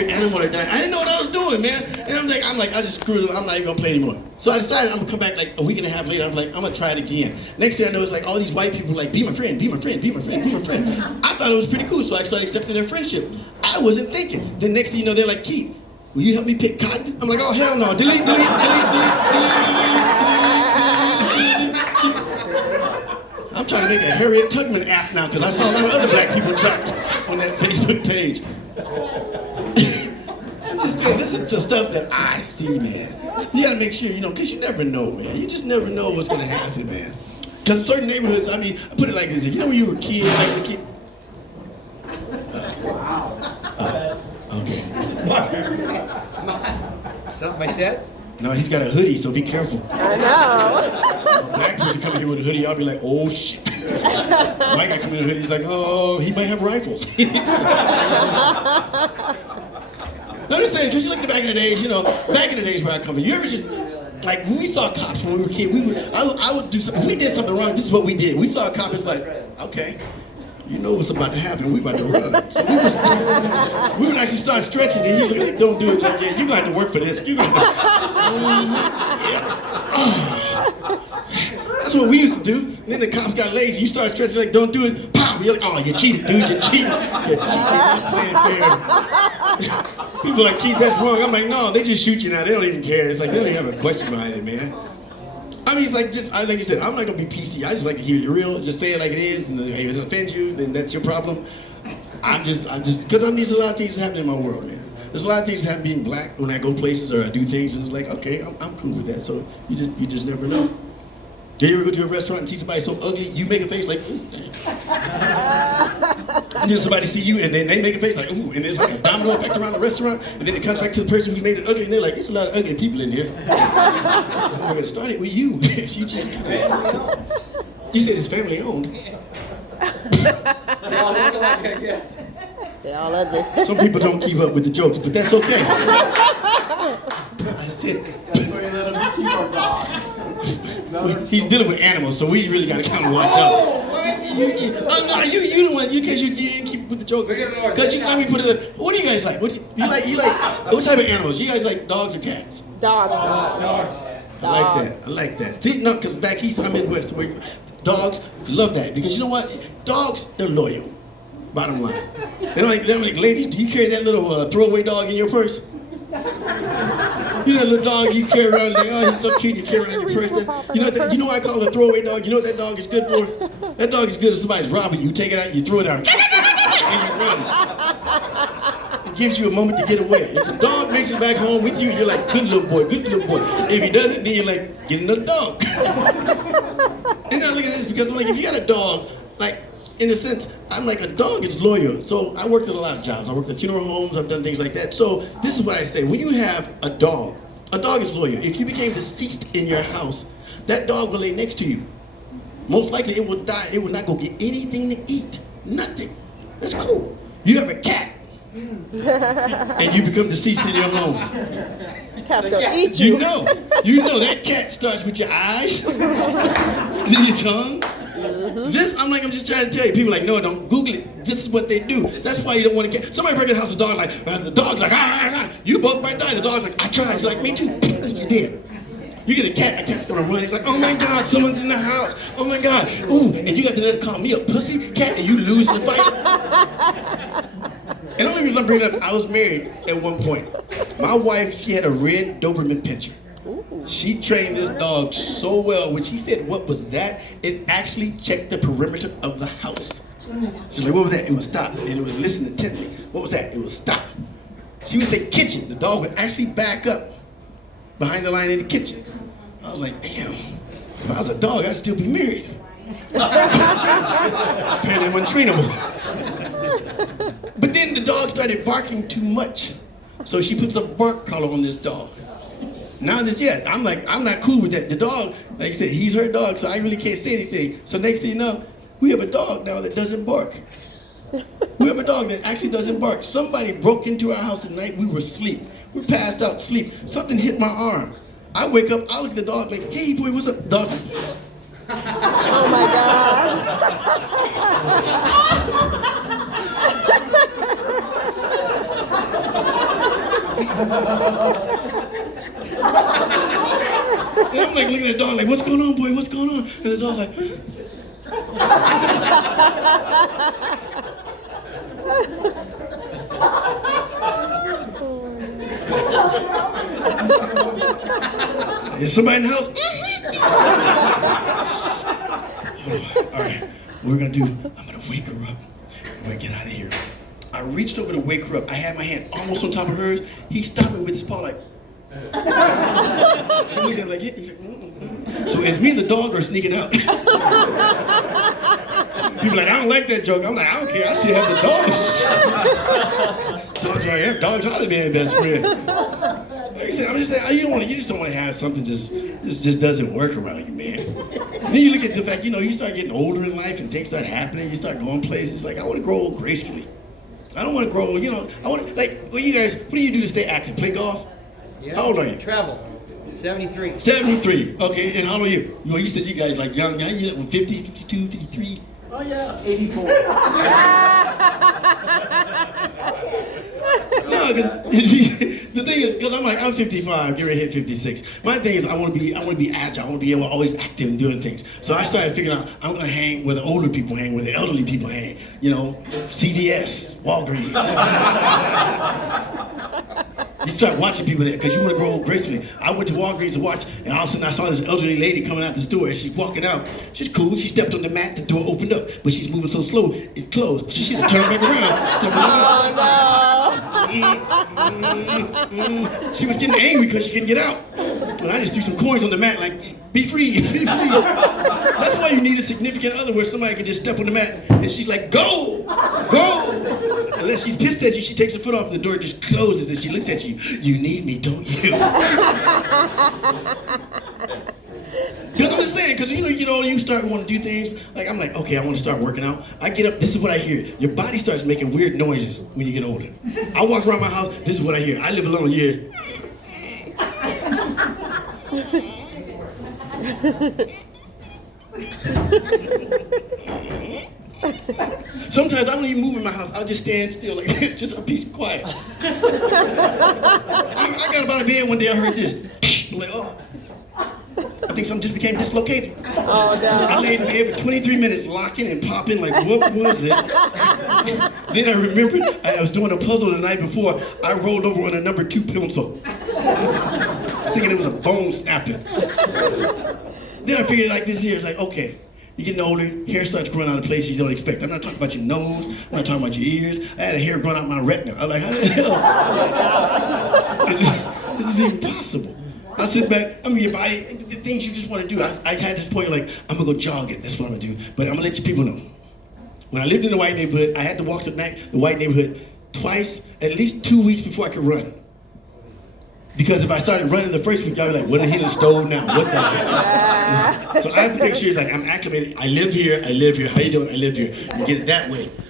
your animal are dying. I didn't know what I was doing, man. And I'm like, I just screwed it. I'm not even gonna play anymore. So I decided I'm gonna come back like a week and a half later. I'm like, I'm gonna try it again. Next thing I know, it's like all these white people like, be my friend, be my friend, be my friend, be my friend. I thought it was pretty cool, so I started accepting their friendship. I wasn't thinking. Then next thing you know, they're like, Keith, will you help me pick cotton? I'm like, oh hell no, delete, delete, delete, delete. I'm trying to make a Harriet Tubman app now because I saw a lot of other black people trapped on that Facebook page. I'm just saying, this is the stuff that I see, man. You gotta make sure, because you never know, man. You just never know what's gonna happen, man. Because certain neighborhoods, I put it like this, when you were a kid, like a kid. Okay. Something I said? No, he's got a hoodie, so be careful. I know. Black person coming here with a hoodie, I'll be like, oh shit. White guy coming in with a hoodie, he's like, oh, he might have rifles. I'm just saying, because you look at back in the days, back in the days where I come from, you ever just, like when we saw cops when we were kids, I would do something, if we did something wrong, this is what we did. We saw a cop, it's like, okay, you know what's about to happen, we about to run. So we would actually start stretching, and he was like, don't do it like that, you're gonna have to work for this. You're gonna That's what we used to do. And then the cops got lazy. You start stretching like, don't do it. Pow! You're like, oh, you cheated, dude. You cheated. You cheated. Playing fair. People are like, Keith, that's wrong. I'm like, no, they just shoot you now. They don't even care. It's like, they don't even have a question behind it, man. It's like, like you said, I'm not going to be PC. I just like to keep it real. Just say it like it is. And if it offends you, then that's your problem. because there's a lot of things that happen in my world, man. There's a lot of things that happen being black when I go places or I do things, and it's like, okay, I'm cool with that. So you just never know. Do you ever go to a restaurant and see somebody so ugly, you make a face like, ooh. And then somebody see you, and then they make a face like, ooh, and there's like a domino effect around the restaurant, and then it comes back to the person who made it ugly, and they're like, there's a lot of ugly people in here. I'm gonna start it with you. If you just, you said it's family owned. They all look alike, I guess. They all ugly. Some people don't keep up with the jokes, but that's okay. I said, That's why you let them keep our dogs. he's dealing with animals, so we really gotta kind of watch out. Oh, no, you the one, because you didn't keep with the joke. Because you let me put it. What do you guys like? What you like? What type of animals? You guys like dogs or cats? Dogs. I like that. See, no, because back east, I'm Midwest, where dogs love that, because you know what? Dogs, they're loyal. Bottom line. They're like, ladies, do you carry that little throwaway dog in your purse? You know that little dog you carry around, like, oh, he's so cute, you carry around your purse. You know what I call a throwaway dog? You know what that dog is good for? That dog is good if somebody's robbing you. You take it out, you throw it out, and you run. It gives you a moment to get away. If the dog makes it back home with you, you're like, good little boy, good little boy. If he doesn't, then you're like, get another dog. And now look at this, because I'm like, if you got a dog, like, in a sense, I'm like, a dog is loyal. So I worked at a lot of jobs. I worked at funeral homes, I've done things like that. So this is what I say, when you have a dog is loyal. If you became deceased in your house, that dog will lay next to you. Most likely it will die, it will not go get anything to eat, nothing. That's cool. You have a cat, and you become deceased in your home. Cat's gonna eat you. You know that cat starts with your eyes, and then your tongue. This, I'm just trying to tell you. People are like, no, don't Google it. This is what they do. That's why you don't want to get. Somebody break in the house, the dog's like, ah, ah. You both might die. The dog's like, I tried. You're like, me too. You did. You get a cat cat's gonna run. He's like, oh my God, someone's in the house. Oh my God. Ooh, and you got to call me a pussy cat, and you lose the fight. And the only reason I'm bringing it up, I was married at one point. My wife, she had a red Doberman pinscher. She trained this dog so well, when she said, what was that? It actually checked the perimeter of the house. She's like, what was that? It was stop. And it would listen intently. What was that? It was stop. She would say kitchen. The dog would actually back up behind the line in the kitchen. I was like, damn, if I was a dog, I'd still be married. Apparently I'm untrainable. But then the dog started barking too much. So she puts a bark collar on this dog. Now I'm not cool with that. The dog, like I said, he's her dog, so I really can't say anything. So next thing you know, we have a dog now that doesn't bark. We have a dog that actually doesn't bark. Somebody broke into our house tonight, we were asleep. We passed out asleep. Something hit my arm. I wake up, I look at the dog like, hey boy, what's up? The dog. Oh my God. And I'm like looking at the dog like, what's going on, boy? What's going on? And the dog like, is somebody in the house? All right, what we're gonna do, I'm gonna wake her up. I'm gonna get out of here. I reached over to wake her up. I had my hand almost on top of hers. He stopped me with his paw like, he looked at me like, he's like, So as me and the dog are sneaking out. People like, I don't like that joke. I'm like, I don't care, I still have the dogs. Dogs are the man's best friend. Like I said, I'm just saying, you just don't want to have something just doesn't work around you, man. Then you look at the fact, you start getting older in life and things start happening, you start going places. Like, I want to grow old gracefully. I don't want to grow, I want to, like, what do you do to stay active? Play golf? Yeah. How old are you? Travel. 73. 73. Okay, and how old are you? You said you guys like young, you 50, 52, 53? Oh yeah, 84. No, because the thing is, because I'm 55, get ready to hit 56. My thing is, I want to be agile. I want to be always active and doing things. So I started figuring out I'm going to hang where the older people hang, where the elderly people hang. CVS, Walgreens. You start watching people there because you want to grow old gracefully. I went to Walgreens to watch, and all of a sudden I saw this elderly lady coming out the store, and she's walking out. She's cool. She stepped on the mat, the door opened up, but she's moving so slow it closed. So she had to turn back around. Step on the mat. She was getting angry because she couldn't get out. And I just threw some coins on the mat, like, be free, be free. That's why you need a significant other where somebody can just step on the mat and she's like, go, go. Unless she's pissed at you, she takes her foot off and the door just closes and she looks at you. You need me, don't you? Don't understand, because you get older, you start wanting to do things. Like, I'm like, okay, I want to start working out. I get up, this is what I hear. Your body starts making weird noises when you get older. I walk around my house, this is what I hear. I live alone here. Sometimes I don't even move in my house. I'll just stand still, like just for peace and quiet. I got about a bed one day. I heard this. I'm like, oh, I think something just became dislocated. Oh no! I laid in bed for 23 minutes, locking and popping. Like, what was it? Then I remembered I was doing a puzzle the night before. I rolled over on a number 2 pencil, thinking it was a bone snapping. Then I figured like this here, like, okay, you're getting older, hair starts growing out of places you don't expect. I'm not talking about your nose, I'm not talking about your ears. I had a hair growing out my retina. I was like, how the hell? This is impossible. I sit back, your body, the things you just want to do. I had this point like, I'm gonna go jogging, that's what I'm gonna do. But I'm gonna let you people know. When I lived in the white neighborhood, I had to walk the white neighborhood twice, at least 2 weeks before I could run. Because if I started running the first week, y'all be like, what did he done stole now? What the heck? So I have to make sure like I'm acclimated. I live here, how you doing? I live here. You get it that way.